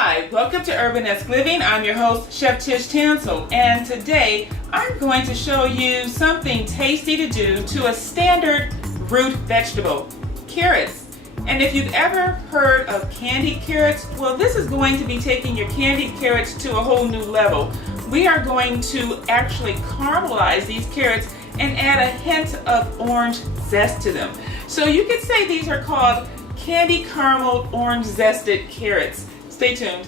Hi, welcome to URBANesque Living. I'm your host, Chef Tish Tansil, and today I'm going to show you something tasty to do to a standard root vegetable, carrots. And if you've ever heard of candied carrots, well, this is going to be taking your candied carrots to a whole new level. We are going to actually caramelize these carrots and add a hint of orange zest to them. So you could say these are called candy caramel orange zested carrots. Stay tuned.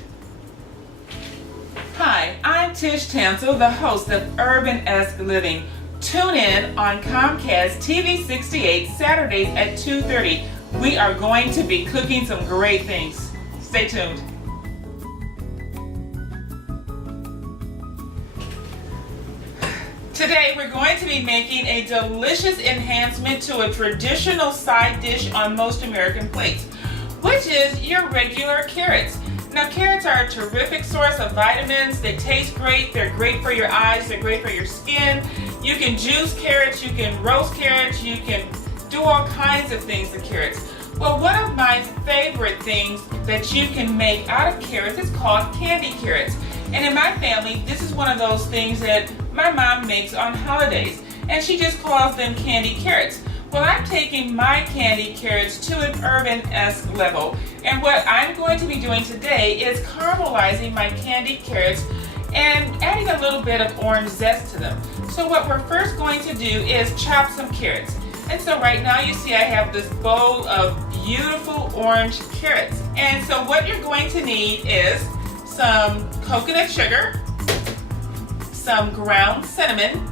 Hi, I'm Tish Tansil, the host of URBANesque Living. Tune in on Comcast TV 68 Saturdays at 2:30. We are going to be cooking some great things. Stay tuned. Today we're going to be making a delicious enhancement to a traditional side dish on most American plates, which is your regular carrots. Now, carrots are a terrific source of vitamins. They taste great. They're great for your eyes. They're great for your skin. You can juice carrots. You can roast carrots. You can do all kinds of things with carrots. Well, one of my favorite things that you can make out of carrots is called candy carrots. And in my family, this is one of those things that my mom makes on holidays. And she just calls them candy carrots. Well, I'm taking my candy carrots to an URBANesque level, and what I'm going to be doing today is caramelizing my candied carrots and adding a little bit of orange zest to them. So what we're first going to do is chop some carrots. And so right now you see I have this bowl of beautiful orange carrots. And so what you're going to need is some coconut sugar, some ground cinnamon,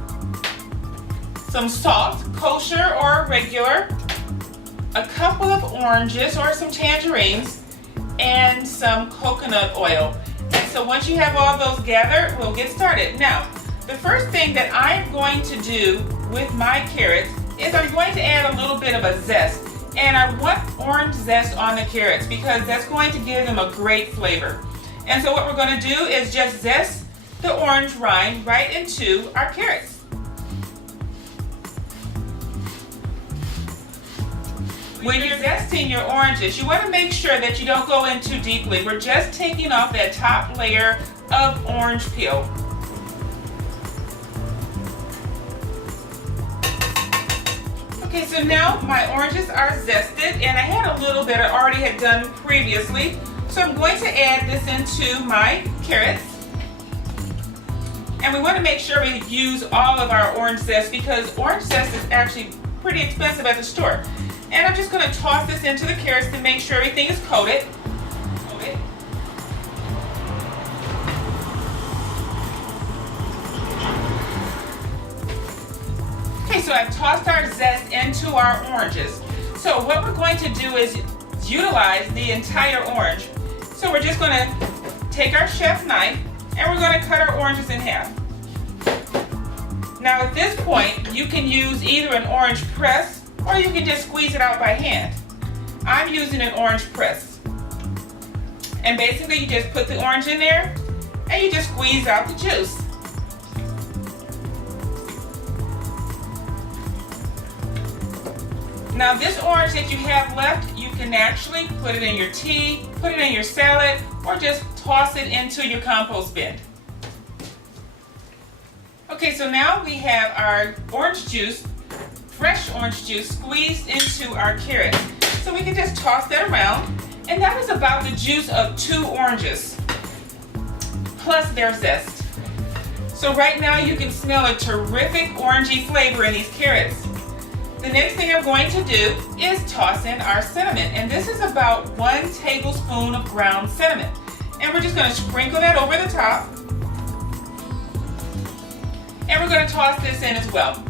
some salt, kosher or regular, a couple of oranges or some tangerines, and some coconut oil. And so once you have all those gathered, we'll get started. Now, the first thing that I'm going to do with my carrots is I'm going to add a little bit of a zest. And I want orange zest on the carrots because that's going to give them a great flavor. And so what we're going to do is just zest the orange rind right into our carrots. When you're zesting your oranges, you want to make sure that you don't go in too deeply. We're just taking off that top layer of orange peel. Okay, so now my oranges are zested, and I had a little bit I already had done previously. So I'm going to add this into my carrots. And we want to make sure we use all of our orange zest because orange zest is actually pretty expensive at the store. And I'm just going to toss this into the carrots to make sure everything is coated. Okay, so I've tossed our zest into our oranges. So what we're going to do is utilize the entire orange. So we're just going to take our chef knife and we're going to cut our oranges in half. Now at this point, you can use either an orange press or you can just squeeze it out by hand. I'm using an orange press. And basically you just put the orange in there and you just squeeze out the juice. Now this orange that you have left, you can actually put it in your tea, put it in your salad, or just toss it into your compost bin. Okay, so now we have our orange juice, fresh orange juice squeezed into our carrots. So we can just toss that around, and that is about the juice of 2 oranges, plus their zest. So right now you can smell a terrific orangey flavor in these carrots. The next thing I'm going to do is toss in our cinnamon, and this is about 1 tablespoon of ground cinnamon. And we're just going to sprinkle that over the top, and we're going to toss this in as well.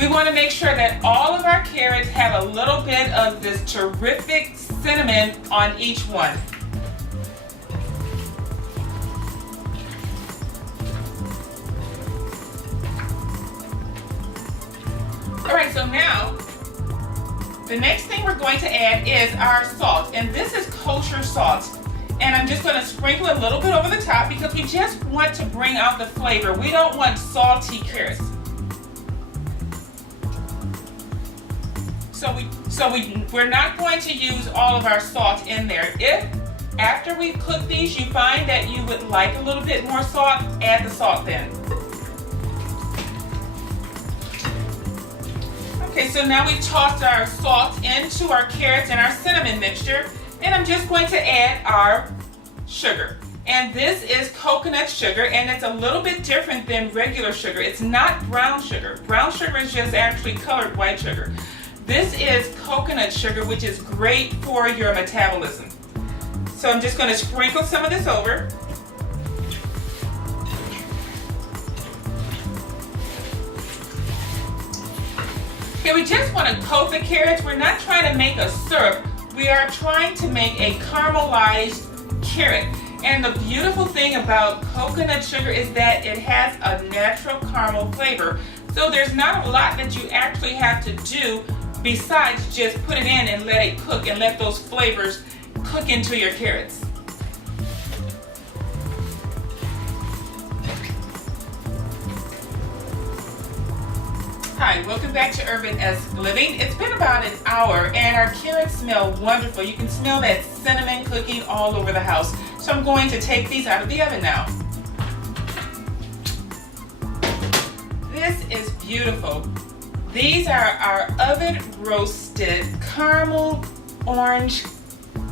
We want to make sure that all of our carrots have a little bit of this terrific cinnamon on each one. Alright, so now the next thing we're going to add is our salt, and this is kosher salt. And I'm just going to sprinkle a little bit over the top because we just want to bring out the flavor. We don't want salty carrots. So we So we're not going to use all of our salt in there. If after we cook these you find that you would like a little bit more salt, add the salt then. Okay, so now we've tossed our salt into our carrots and our cinnamon mixture, and I'm just going to add our sugar. And this is coconut sugar, and it's a little bit different than regular sugar. It's not brown sugar. Brown sugar is just actually colored white sugar. This is coconut sugar, which is great for your metabolism. So I'm just going to sprinkle some of this over. Okay, we just want to coat the carrots. We're not trying to make a syrup. We are trying to make a caramelized carrot. And the beautiful thing about coconut sugar is that it has a natural caramel flavor. So there's not a lot that you actually have to do besides just put it in and let it cook and let those flavors cook into your carrots. Hi, welcome back to URBANesque Living. It's been about an hour and our carrots smell wonderful. You can smell that cinnamon cooking all over the house. So I'm going to take these out of the oven now. This is beautiful. These are our oven roasted caramel orange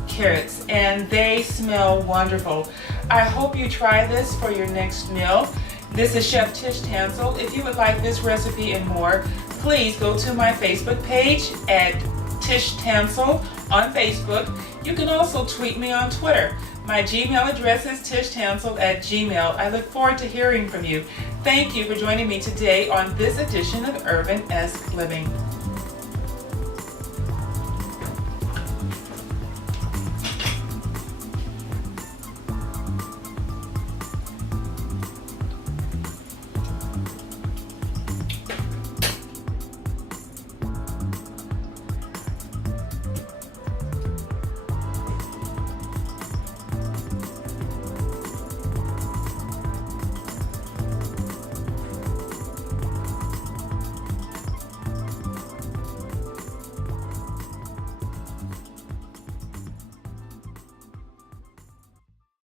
carrots and they smell wonderful. I hope you try this for your next meal. This is Chef Tish Tansil. If you would like this recipe and more, please go to my Facebook page at Tish Tansil on Facebook. You can also tweet me on Twitter. My Gmail address is tishtansil@gmail. I look forward to hearing from you. Thank you for joining me today on this edition of URBANesque Living.